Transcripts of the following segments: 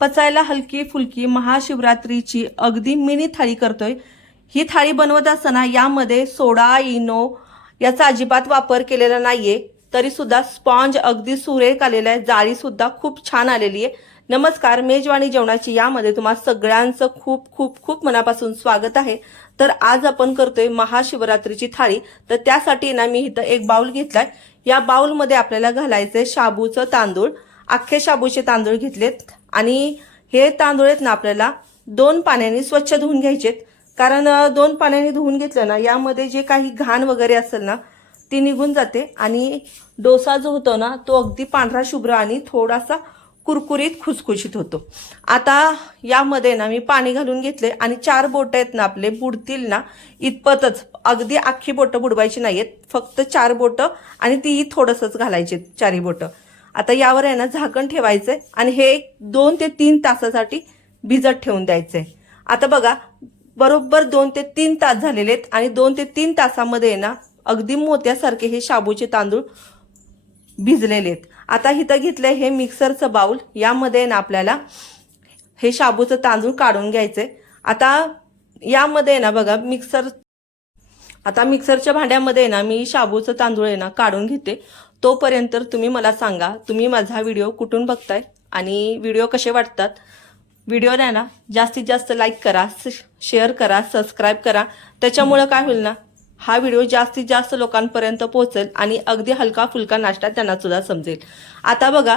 पचायला हलकी फुलकी महाशिवरात्रीची अगदी मिनी थाळी करतोय. ही थाळी बनवत असताना यामध्ये सोडा इनो याचा अजिबात वापर केलेला नाहीये. तरी सुद्धा स्पॉन्ज अगदी सुरेख आलेला आहे. जाळी सुद्धा खूप छान आलेली आहे. नमस्कार मेजवानी जेवणाची यामध्ये तुम्हा सगळ्यांचं खूप खूप खूप मनापासून स्वागत आहे. तर आज आपण करतोय महाशिवरात्रीची थाळी. तर त्यासाठी ना मी इथं एक बाउल घेतलाय. या बाउलमध्ये आपल्याला घालायचंय शाबूचं तांदूळ. अख्खे शाबूचे तांदूळ घेतलेत. आणि हे तांदूळ आहेत ना आपल्याला दोन पाण्याने स्वच्छ धुवून घ्यायचेत. कारण दोन पाण्याने धुवून घेतलं ना यामध्ये जे काही घाण वगैरे असेल ना ती निघून जाते. आणि डोसा जो होतो ना तो अगदी पांढरा शुभ्र आणि थोडासा कुरकुरीत खुसखुशीत होतो. आता यामध्ये ना मी पाणी घालून घेतले आणि चार बोटं आहेत ना आपले बुडतील ना इतपतच. अगदी अख्खी बोटं बुडवायची नाहीयेत फक्त चार बोटं आणि तीही थोडंसंच घालायची चारही बोटं. आता यावर आहे ना झाकण ठेवायचंय आणि हे एक दोन ते तीन तासासाठी भिजत ठेवून द्यायचंय. आता बघा बरोबर दोन ते तीन तास झालेले आहेत आणि दोन ते तीन तासामध्ये आहे ना अगदी मोत्यासारखे हे शाबूचे तांदूळ भिजलेले आहेत. आता इथं घेतलंय हे मिक्सरचं बाउल. यामध्ये ना आपल्याला हे शाबूचं तांदूळ काढून घ्यायचंय. आता यामध्ये ना बघा मिक्सर आता मिक्सरच्या भांड्यामध्ये ना मी शाबूचं तांदूळ आहे ना काढून घेते. तोपर्यंत तुम्ही मला सांगा तुम्ही माझा व्हिडिओ कुठून बघताय आणि व्हिडिओ कसे वाटतात? व्हिडिओला ना जास्तीत जास्त लाईक करा शेअर करा सबस्क्राईब करा. त्याच्यामुळं काय होईल ना हा व्हिडिओ जास्तीत जास्त लोकांपर्यंत पोहोचेल आणि अगदी हलका फुलका नाश्ता त्यांना सुद्धा समजेल. आता बघा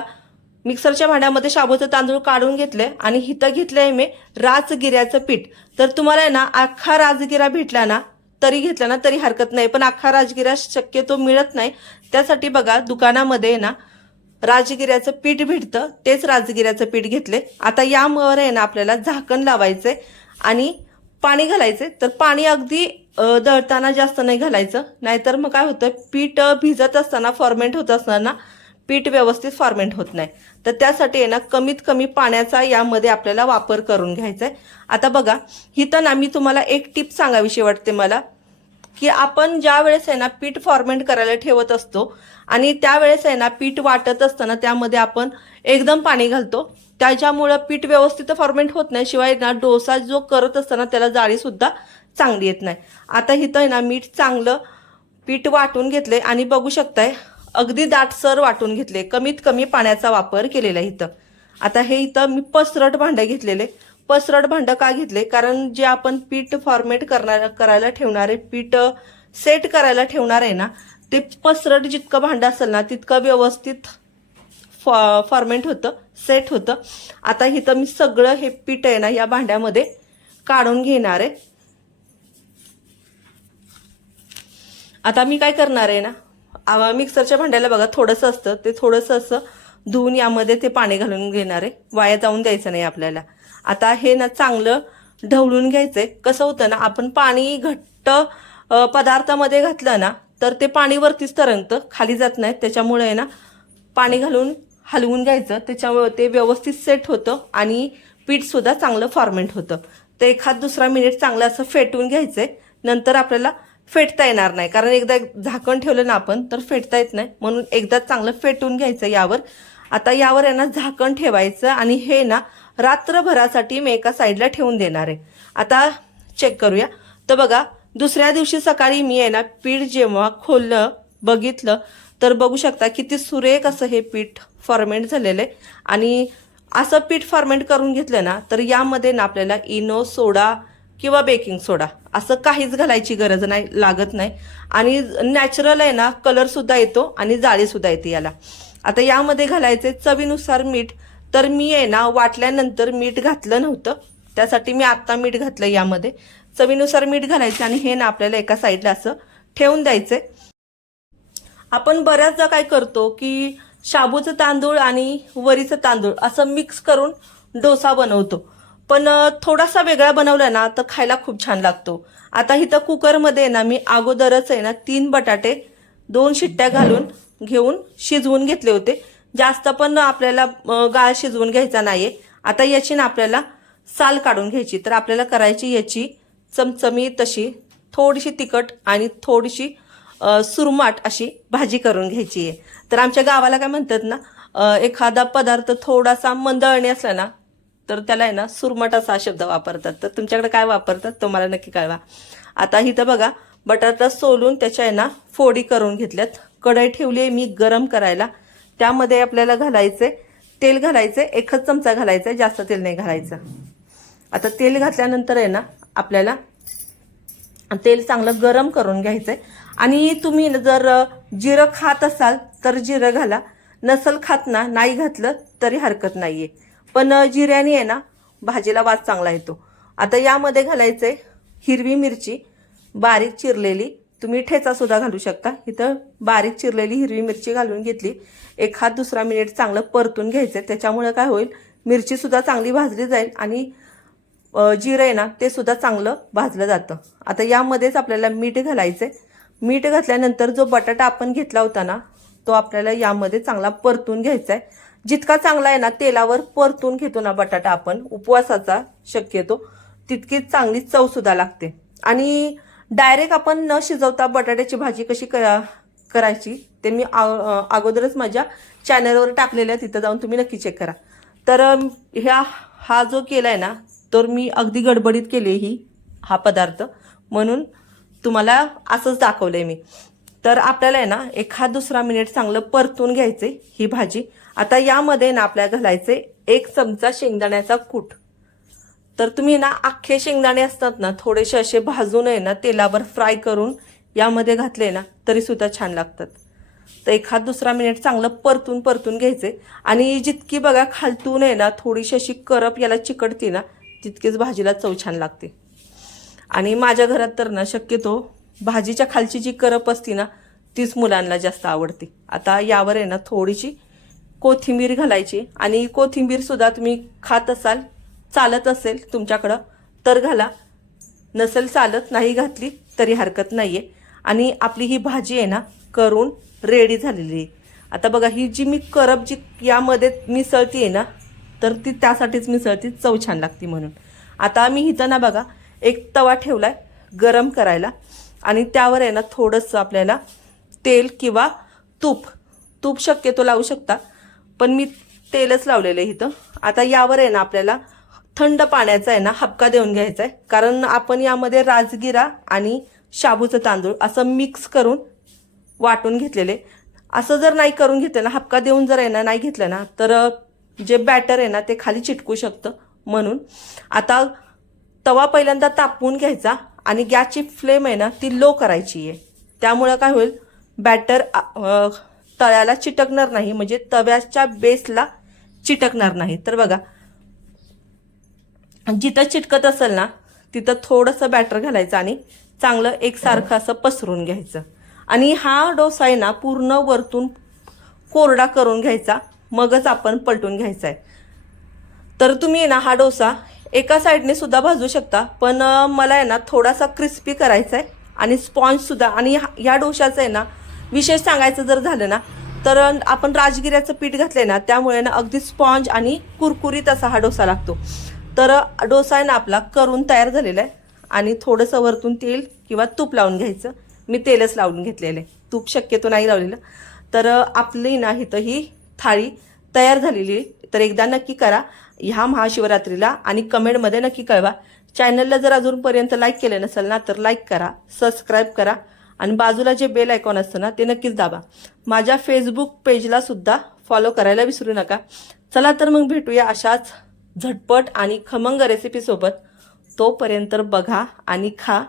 मिक्सरच्या भांड्यामध्ये शाबूचं तांदूळ काढून घेतले आणि हिथं घेतलंय मी राजगिऱ्याचं पीठ. तर तुम्हाला आहे ना अख्खा राजगिरा भेटला ना तरी घेतला ना तरी हरकत नाही. पण अख्खा राजगिरा शक्यतो मिळत नाही. त्यासाठी बघा दुकानामध्ये ना राजगिऱ्याचं पीठ भेटतं तेच राजगिऱ्याचं पीठ घेतले. आता यामुळे आहे ना आपल्याला झाकण लावायचंय आणि पाणी घालायचे. तर पाणी अगदी दळताना जास्त नाही घालायचं. नाहीतर मग काय होतं पीठ भिजत असताना फॉर्मेंट होत असताना पीठ व्यवस्थित फॉर्मेंट होत नाही. तर त्यासाठी आहे ना कमीत कमी पाण्याचा यामध्ये आपल्याला वापर करून घ्यायचा आहे. आता बघा इथं ना मी तुम्हाला एक टिप सांगावीशी वाटते मला. की आपण ज्या वेळेस आहे ना पीठ फॉर्मेंट करायला ठेवत असतो आणि त्यावेळेस आहे ना पीठ वाटत असताना त्यामध्ये आपण एकदम पाणी घालतो. त्याच्यामुळं पीठ व्यवस्थित फॉर्मेंट होत नाही शिवाय ना डोसा जो करत असताना त्याला जाळीसुद्धा चांगली येत नाही. आता इथं आहे ना मीठ चांगलं पीठ वाटून घेतले आणि बघू शकताय अगदी दाटसर वाटून घेतले कमीत कमी पाण्याचा वापर केलेला आहे इथं. आता हे इथं मी पसरट भांडे घेतलेले पसरट भांडं का घेतले? कारण जे आपण पीठ फॉर्मेट करणार करायला ठेवणारे पीठ सेट करायला ठेवणार आहे ना ते पसरट जितकं भांडं असेल ना तितकं व्यवस्थित फॉ फॉर्मेट होतं सेट होतं. आता इथं मी सगळं हे पीठ आहे ना या भांड्यामध्ये काढून घेणार आहे. आता मी काय करणार आहे ना मिक्सरच्या भांड्याला बघा थोडंसं असतं ते थोडंसं असं धुवून यामध्ये ते पाणी घालून घेणार आहे. वाया जाऊन द्यायचं नाही आपल्याला. आता हे ना चांगलं ढवळून घ्यायचंय. कसं होतं ना आपण पाणी घट्ट पदार्थामध्ये घातलं ना तर ते पाणी वरतीच तरंगतं खाली जात नाही. त्याच्यामुळे आहे ना पाणी घालून हलवून घ्यायचं. त्याच्यामुळे ते व्यवस्थित सेट होतं आणि पीठसुद्धा चांगलं फॉर्मेंट होतं. ते एखाद दुसरा मिनिट चांगलं असं फेटून घ्यायचंय. नंतर आपल्याला फेटता येणार नाही. कारण एकदा झाकण ठेवलं ना आपण तर फेटता येत नाही. म्हणून एकदा चांगलं फेटून घ्यायचं यावर. आता यावर आहे ना झाकण ठेवायचं आणि हे ना रात्रभरासाठी मी एका साईडला ठेवून देणार आहे. आता चेक करूया. तर बघा दुसऱ्या दिवशी सकाळी मी आहे ना पीठ जेव्हा खोललं बघितलं तर बघू शकता किती सुरेख असं हे पीठ फॉर्मेंट झालेलं आहे. आणि असं पीठ फॉर्मेंट करून घेतलं ना तर यामध्ये ना आपल्याला इनो सोडा किंवा बेकिंग सोडा असं काहीच घालायची गरज नाही लागत नाही. आणि नॅचरल आहे ना कलरसुद्धा येतो आणि जाळीसुद्धा येते याला. आता यामध्ये घालायचे चवीनुसार मीठ. तर मी आहे ना वाटल्यानंतर मीठ घातलं नव्हतं. त्यासाठी मी आत्ता मीठ घातलं यामध्ये. चवीनुसार मीठ घालायचं आणि हे ना आपल्याला एका साईडला असं ठेवून द्यायचंय. आपण बऱ्याचदा काय करतो की शाबूचं तांदूळ आणि वरीचं तांदूळ असं मिक्स करून डोसा बनवतो. पण थोडासा वेगळा बनवला ना तर खायला खूप छान लागतो. आता इथं कुकरमध्ये ना मी अगोदरच आहे ना तीन बटाटे दोन शिट्ट्या घालून घेऊन शिजवून घेतले होते. जास्त पण आपल्याला गाळ शिजवून घ्यायचा नाहीये. आता याची ना आपल्याला साल काढून घ्यायची. तर आपल्याला करायची याची चमचमी तशी थोडीशी तिखट आणि थोडीशी सुरमाट अशी भाजी करून घ्यायची आहे. तर आमच्या गावाला काय म्हणतात ना एखादा पदार्थ थोडासा मंदळणी असला ना तर त्याला आहे ना सुरमट असा शब्द वापरतात. तर तुमच्याकडे काय वापरतात तो मला नक्की कळवा. आता इथं बघा बटाटा सोलून त्याच्या आहे ना फोडी करून घेतल्यात. कढई ठेवली आहे मी गरम करायला. त्यामध्ये आपल्याला घालायचे तेल घालायचे एकच चमचा घालायचा आहे, जास्त तेल नाही घालायचं. आता तेल घातल्यानंतर आहे ना आपल्याला तेल चांगलं गरम करून घ्यायचं आहे आणि तुम्ही जर जिरं खात असाल तर जिरं घाला. नसल खात ना नाही घातलं तरी हरकत नाही आहे पण जिऱ्याने आहे ना भाजीला वास चांगला येतो. आता यामध्ये घालायचं आहे हिरवी मिरची बारीक चिरलेली. तुम्ही ठेचासुद्धा घालू शकता. इथं बारीक चिरलेली हिरवी मिरची घालून घेतली. एक हात दुसरा मिनिट चांगलं परतून घ्यायचं. आहे त्याच्यामुळं काय होईल? मिरचीसुद्धा चांगली भाजली जाईल आणि जिरं आहे ना ते सुद्धा चांगलं भाजलं जातं. आता यामध्येच आपल्याला मीठ घालायचं आहे मीठ घातल्यानंतर जो बटाटा आपण घेतला होता ना तो आपल्याला यामध्ये चांगला परतून घ्यायचा आहे जितका चांगला आहे ना तेलावर परतून घेतो ना बटाटा आपण उपवासाचा शक्यतो तितकीच चांगली चवसुद्धा लागते. आणि डायरेक्ट आपण न शिजवता बटाट्याची भाजी कशी करा करायची ते मी अगोदरच माझ्या चॅनलवर टाकलेलं आहे तिथं जाऊन तुम्ही नक्की चेक करा. तर ह्या हा जो केला आहे ना तर मी अगदी गडबडीत केली ही हा पदार्थ. म्हणून तुम्हाला असंच दाखवलं आहे मी. तर आपल्याला आहे ना एखाद दुसरा मिनिट चांगलं परतून घ्यायचे ही भाजी. आता यामध्ये ना आपल्याला घालायचे एक चमचा शेंगदाण्याचा कूट. तर तुम्ही ना अख्खे शेंगदाणे असतात ना थोडेसे असे भाजून आहे ना तेलावर फ्राय करून यामध्ये घातले ना तरी सुद्धा छान लागतात. तर एखाद दुसरा मिनिट चांगलं परतून परतून घ्यायचे. आणि जितकी बघा खालतून आहे ना थोडीशी अशी करप याला चिकटते ना तितकीच भाजीला चव छान लागते. आणि माझ्या घरात तर ना शक्यतो भाजीच्या खालची जी करप असती ना तीच मुलांना जास्त आवडते. आता यावर आहे ना थोडीशी कोथिंबीर घालायची. आणि कोथिंबीरसुद्धा तुम्ही खात असाल चालत असेल तुमच्याकडं तर घाला. नसेल चालत नाही घातली तरी हरकत नाही आहे आणि आपली ही भाजी आहे ना करून रेडी झालेली आहे. आता बघा ही जी मी करप जी यामध्ये मिसळती आहे ना तर ती त्यासाठीच मिसळती चव छान लागते म्हणून. आता मी इथं ना बघा एक तवा ठेवला आहे गरम करायला. आणि त्यावर आहे ना थोडंसं आपल्याला तेल किंवा तूप. तूप शक्यतो लावू शकता पण मी तेलच लावलेलं आहे इथं. आता यावर आहे ना आपल्याला थंड पाण्याचा आहे ना हपका देऊन घ्यायचा आहे कारण आपण यामध्ये राजगिरा आणि शाबूचं तांदूळ असं मिक्स करून वाटून घेतलेले. असं जर नाही करून घेतलं ना हपका देऊन जर आहे ना नाही घेतलं ना तर जे बॅटर आहे ना ते खाली चिटकू शकतं म्हणून. आता तवा पहिल्यांदा तापवून घ्यायचा आणि गॅसची फ्लेम आहे ना ती लो करायची आहे त्यामुळं काय होईल? बॅटर तळ्याला चिटकणार नाही म्हणजे तव्याच्या बेसला चिटकणार नाही. तर बघा जिथं चिटकत असेल ना तिथं थोडंसं बॅटर घालायचं आणि चांगलं एकसारखं असं पसरून घ्यायचं. आणि हा डोसा आहे ना पूर्ण वरतून कोरडा करून घ्यायचा मगच आपण पलटून घ्यायचा आहे. तर तुम्ही आहे ना हा डोसा एका साईडने सुद्धा भाजू शकता पण मला आहे ना थोडासा क्रिस्पी करायचा आहे आणि स्पॉन्जसुद्धा आणि ह्या- ह्या डोशाचं आहे ना विशेष सांगायचं जर झालं ना तर आपण राजगिऱ्याचं पीठ घातलं आहे ना त्यामुळे ना अगदी स्पॉन्ज आणि कुरकुरीत असा हा डोसा लागतो. तर डोसा आहे ना आपला करून तयार झालेला आहे. आणि थोडंसं वरतून तेल किंवा तूप लावून घ्यायचं. मी तेलच लावून घेतलेलं आहे. तूप शक्यतो नाही लावलेलं. तर आपली ना इथं ही थाळी तयार झालेली तर एकदा नक्की करा. ह्या महाशिवरात्रीला आणि कमेंटमध्ये नक्की कळवा. चॅनलला जर अजूनपर्यंत लाईक केलं नसेल ना तर लाईक करा सबस्क्राईब करा. आणि बाजूला जे बेल आयकॉन असतं ना ते नक्कीच दाबा. माझ्या फेसबुक पेजला सुद्धा फॉलो करायला विसरू नका. चला तर मग भेटूया अशाच झटपट आणि खमंग रेसिपीसोबत तोपर्यंत बघा आणि खा.